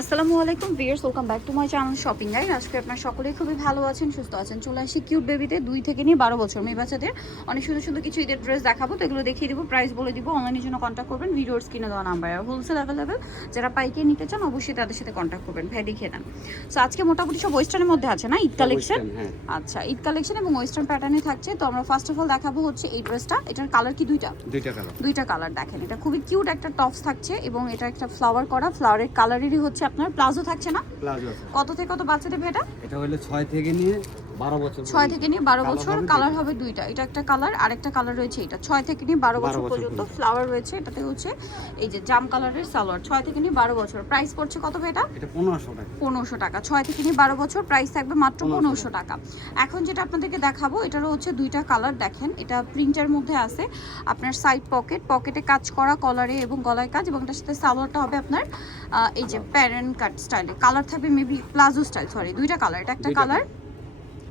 আসসালামু আলাইকুম viewers welcome back to my channel shopping guide. আজকে আপনার সকলেই খুবই ভালো আছেন সুস্থ আছেন। চলে আসি কিউট বেবিতে দুই থেকে নিয়ে বারো বছর মেয়ে বাচ্চাদের। অনেক সুন্দর সুন্দর কিছু ঈদের ড্রেস দেখাবো তো এগুলো দেখিয়ে দিব প্রাইস বলে দিব অনলাইনের জন্য কন্ট্যাক্ট করবেন ভিডিওর স্ক্রিনে দেওয়া নাম্বার আর হোলসেল অ্যাভেলেবেল যারা পাইকে নিতে চান অবশ্যই তাদের সাথে কন্ট্যাক্ট করবেন ভাই দেখিয়ে দেন। সো আজকে মোটামুটি সব ওয়েস্টার্নের মধ্যে আছে না ঈদ কালেকশন হ্যাঁ। আচ্ছা ঈদ কালেকশন এবং ওয়েস্টার্ন প্যাটার্নে থাকছে। তো আমরা ফার্স্ট অফ অল দেখাবো হচ্ছে এই ড্রেসটা এটার কালার কি দুইটা? দুইটা কালার দুইটা কালার দেখেন। এটা খুবই কিউট একটা টপস থাকছে এবং এটা একটা ফ্লাওয়ার করা ফ্লাওয়ারের কালারেরই হচ্ছে আপনার প্লাজো থাকছে না? প্লাজো কত থেকে কত বাচ্চাদের ভেটা? এটা এটা হলো ছয় থেকে নিয়ে ছয় থেকে নিয়ে বারো বছর কালার হবে দুইটা। এটা একটা কালার আরেকটা কালার রয়েছে এটা। ছয় থেকে নিয়ে বারো বছর পর্যন্ত। ফ্লাওয়ার রয়েছে এটাতে হচ্ছে এই যে জাম কালারের সালোয়ার। ছয় থেকে নিয়ে বারো বছর। প্রাইস পড়ছে কত এটা? পনেরোশো টাকা। ছয় থেকে নিয়ে বারো বছর প্রাইস থাকবে মাত্র পনেরোশো টাকা। এখন যেটা আপনাদেরকে দেখাবো এটারও হচ্ছে দুইটা কালার দেখেন। এটা প্রিন্টের মধ্যে আছে। আপনার সাইড পকেট পকেটে কাজ করা কলারে এবং গলায় কাজ এবং এটার সাথে সালোয়ারটা হবে আপনার এই যে প্যারেন্ট কাট স্টাইলে কালার থাকবে মেবি প্লাজো স্টাইল সরি দুইটা কালার এটা একটা কালার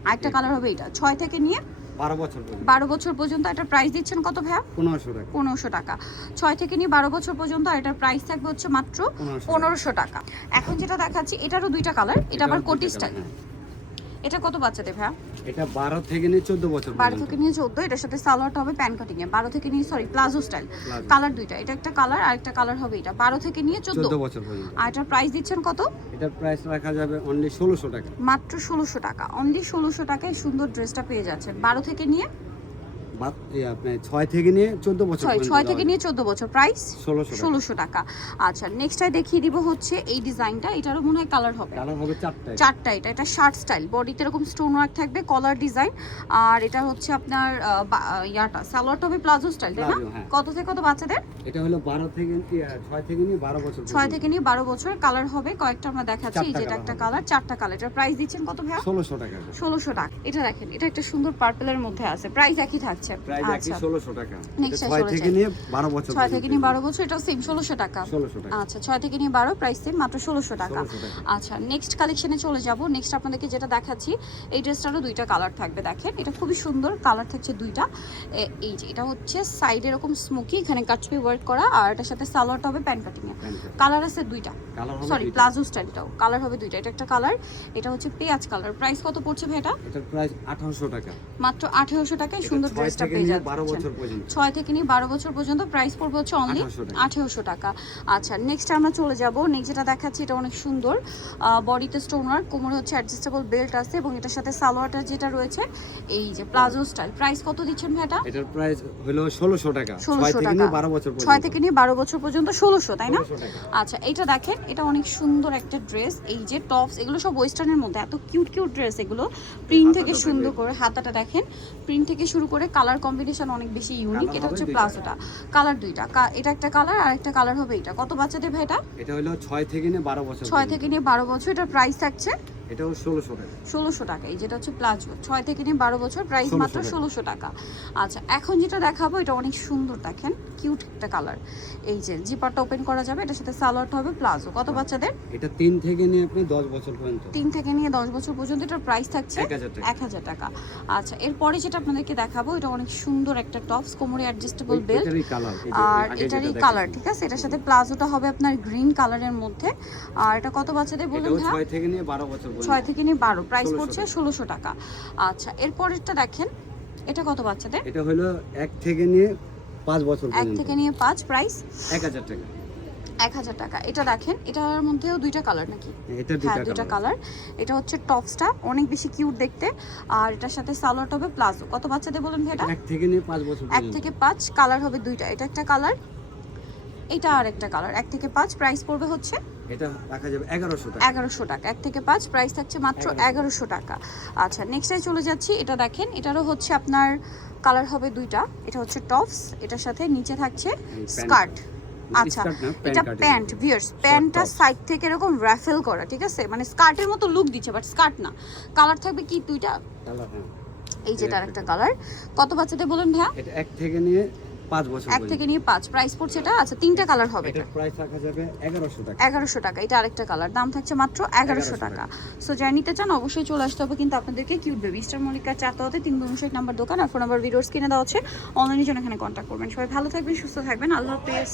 আরেকটা কালার হবে এটা। ছয় থেকে নিয়ে বারো বছর বারো বছর পর্যন্ত এটা প্রাইস দিচ্ছেন কত ভাইয়া? পনেরোশো টাকা। পনেরোশো টাকা। ছয় থেকে নিয়ে বারো বছর পর্যন্ত আর এটার প্রাইস থাকবে হচ্ছে মাত্র পনেরোশো টাকা। এখন যেটা দেখাচ্ছি এটারও দুইটা কালার এটা আবার কোটি স্টাইল। এটা কত বাচ্চা দেবে এটা বারো থেকে নিয়ে চোদ্দ বছর বারো পর্যন্ত। থেকে নিয়ে চোদ্দ এটার সাথে সালোয়ারটা হবে প্যান কাটিং এ বারো থেকে নিয়ে সরি প্লাজো স্টাইল। কালার দুইটা এটা একটা কালার আর একটা কালার হবে এটা। বারো থেকে নিয়ে চোদ্দ। চোদ্দ বছর পর্যন্ত। আর এটা প্রাইস দিচ্ছেন কত? এটার প্রাইস রাখা যাবে অনলি 1600 টাকা। মাত্র 1600 টাকা। অনলি 1600 টাকায় সুন্দর ড্রেসটা পেয়ে যাচ্ছেন। বারো থেকে নিয়ে ছয় থেকে নিয়ে চোদ্দ বছর ছয় ছয় থেকে নিয়ে চোদ্দ বছর। প্রাইস ষোলোশো টাকা। আচ্ছা নেক্সটটাই দেখিয়ে দিব হচ্ছে এই ডিজাইনটা এটারও মনে হয় কালার হবে। কালার হবে চারটায় চারটা এটা এটা শার্ট স্টাইল বডিতে এরকম স্টোন ওয়ার্ক থাকবে কলার ডিজাইন আর এটা হচ্ছে আপনার ইয়াটা সালোয়ারটা হবে প্লাজো স্টাইল তাই না? হ্যাঁ। কত থেকে কত বাচ্চাদের? এটা হলো বারো থেকে নিয়ে বারো বছর ছয় থেকে নিয়ে বারো বছর কালার হবে। কয়েকটা আমরা দেখাচ্ছি এই একটা কালার চারটা কালার এটার প্রাইস দিচ্ছেন কত টাকা এটা দেখেন এটা একটা সুন্দর পার্পেলের মধ্যে আছে। প্রাইস একই থাকছে। প্রাইস একই আচ্ছা। টাকা। এটা থেকে নিয়ে বারো বছর ছয় থেকে নিয়ে বারো বছর এটাও সেম ষোলোশো টাকা। ষোলোশো টাকা। আচ্ছা ছয় থেকে নিয়ে বারো প্রাইস সেম মাত্র ষোলোশো টাকা। আচ্ছা নেক্সট কালেকশনে চলে যাব। নেক্সট আপনাদেরকে যেটা দেখাচ্ছি এই ড্রেসটারও দুইটা কালার থাকবে দেখেন। এটা খুবই সুন্দর কালার থাকছে দুইটা। এই যে এটা হচ্ছে সাইডে এরকম স্মোকি এখানে কাটচুপি ওয়ার্ক করা আর এটার সাথে সালোয়ারটা হবে প্যান কাটিং এ। কালার আছে দুইটা। সরি। প্লাজো স্টাইলটাও কালার হবে দুইটা। এটা একটা কালার এটা হচ্ছে পেঁয়াজ কালার প্রাইস কত পড়ছে ভাই এটা? এটার প্রাইস আঠারোশো টাকা। মাত্র আঠেরোশো টাকায় সুন্দর ছয় থেকে পেয়ে যাচ্ছেন। বছর পর্যন্ত। ছয় থেকে নিয়ে বারো বছর পর্যন্ত প্রাইস পড়বে হচ্ছে অনলি আঠেরোশো টাকা। আচ্ছা নেক্সট আমরা চলে যাব। নেক্সট যেটা দেখাচ্ছি এটা অনেক সুন্দর। বডিতে স্টোন ওয়ার্ক কোমরে হচ্ছে অ্যাডজাস্টেবল বেল্ট আছে এবং এটার সাথে সালোয়ারটা যেটা রয়েছে এই যে প্লাজো স্টাইল প্রাইস কত দিচ্ছেন ভাই এটা? এটার প্রাইস হলো ষোলোশো টাকা। টাকা। নিয়ে বারো বছর পর্যন্ত। ছয় থেকে নিয়ে বারো বছর পর্যন্ত তাই না? আচ্ছা এটা দেখেন এটা অনেক সুন্দর একটা ড্রেস এই যে টপস এগুলো সব ওয়েস্টার্নের মধ্যে। এত কিউট কিউট ড্রেস এগুলো। প্রিন্ট থেকে সুন্দর করে হাতাটা দেখেন। প্রিন্ট থেকে শুরু করে কালার কম্বিনেশন অনেক বেশি ইউনিক এটা হচ্ছে প্লাস প্লাজোটা কালার দুইটা। এটা একটা কালার আর একটা কালার হবে এটা। কত বাচ্চা দেবে এটা? এটা হলো ছয় থেকে নিয়ে বারো বছর ছয় থেকে নিয়ে বারো বছর। এটার প্রাইস থাকছে এটাও ষোলোশো টাকা। ষোলোশো টাকা এই যেটা হচ্ছে প্লাজো ছয় থেকে নিয়ে বারো বছর প্রাইস মাত্র টাকা। ষোলোশো টাকা। আচ্ছা এখন যেটা দেখাবো এটা অনেক সুন্দর দেখেন কিউট একটা কালার এই যে জিপারটা ওপেন করা যাবে এটার সাথে সালোয়ারটা হবে প্লাজো কত বাচ্চাদের? এটা তিন থেকে নিয়ে আপনি দশ বছর পর্যন্ত। তিন থেকে নিয়ে দশ বছর পর্যন্ত এটার প্রাইস থাকছে এক হাজার টাকা। আচ্ছা এরপরে যেটা আপনাদেরকে দেখাবো এটা অনেক সুন্দর একটা টপস কোমরে অ্যাডজাস্টেবল বেল্ট আর এটারই কালার ঠিক আছে? এটার সাথে প্লাজোটা হবে আপনার গ্রিন কালারের মধ্যে। আর এটা কত বাচ্চাদের বলুন এটাও হ্যাঁ থেকে নিয়ে বারো বছর পর্যন্ত ছয় থেকে নিয়ে বারো। প্রাইস পড়ছে ষোলোশো টাকা। আচ্ছা এরপরেরটা দেখেন এটা কত বাচ্চাদের? এটা হলো এক থেকে নিয়ে পাঁচ বছর এক থেকে নিয়ে পাঁচ প্রাইস এক হাজার টাকা। এক হাজার টাকা। এটা দেখেন এটার মধ্যেও দুইটা কালার নাকি? হ্যাঁ দুইটা কালার কালার এটা হচ্ছে টপসটা অনেক বেশি কিউট দেখতে। আর এটার সাথে সালোয়ার হবে প্লাজো। কত বাচ্চাদের বলুন ভাই এটা? এক থেকে নিয়ে পাঁচ বছর এক থেকে পাঁচ কালার হবে দুইটা। এটা একটা কালার এটা আর একটা কালার এক থেকে পাঁচ প্রাইস পড়বে হচ্ছে এটা রাখা যাবে এগারোশো টাকা। এগারোশো টাকা এক থেকে পাঁচ প্রাইস থাকছে মাত্র এগারোশো। টাকা। আচ্ছা নেক্সটে চলে যাচ্ছি এটা দেখেন এটারও হচ্ছে আপনার কালার হবে দুইটা এটা হচ্ছে টপস এটার সাথে নিচে থাকছে স্কার্ট আচ্ছা এটা প্যান্ট ভিয়ার্স প্যান্টটা সাইড থেকে এরকম র্যাফেল করা ঠিক আছে? মানে স্কার্টের মতো লুক দিচ্ছে বাট স্কার্ট না। কালার থাকবে কি দুইটা? হ্যাঁ। এই যেটা একটা কালার কত বাচ্চাদের বলেন ভাইয়া? এটা এক থেকে নিয়ে পাঁচ বছর এক থেকে নিয়ে পাঁচ। প্রাইস পড়ছে এটা? আচ্ছা তিনটা কালার হবে এটা প্রাইস রাখা যাবে এগারোশো টাকা। 1100 টাকা এটা আরেকটা কালার দাম থাকছে মাত্র এগারোশো 1100 টাকা। সো যারা নিতে চান অবশ্যই চলে আসতে হবে কিন্তু আপনাদেরকে কিউট বেবি স্টার মল্লিকা হতে তিন উনষাট নাম্বার দোকান। আর ফোন নাম্বার ভিডিওস কিনে দেওয়া হচ্ছে। অনলাইনের জন্য এখানে কন্ট্যাক্ট করবেন। সবাই ভালো থাকবেন সুস্থ থাকবেন। আল্লাহ হাফেজ।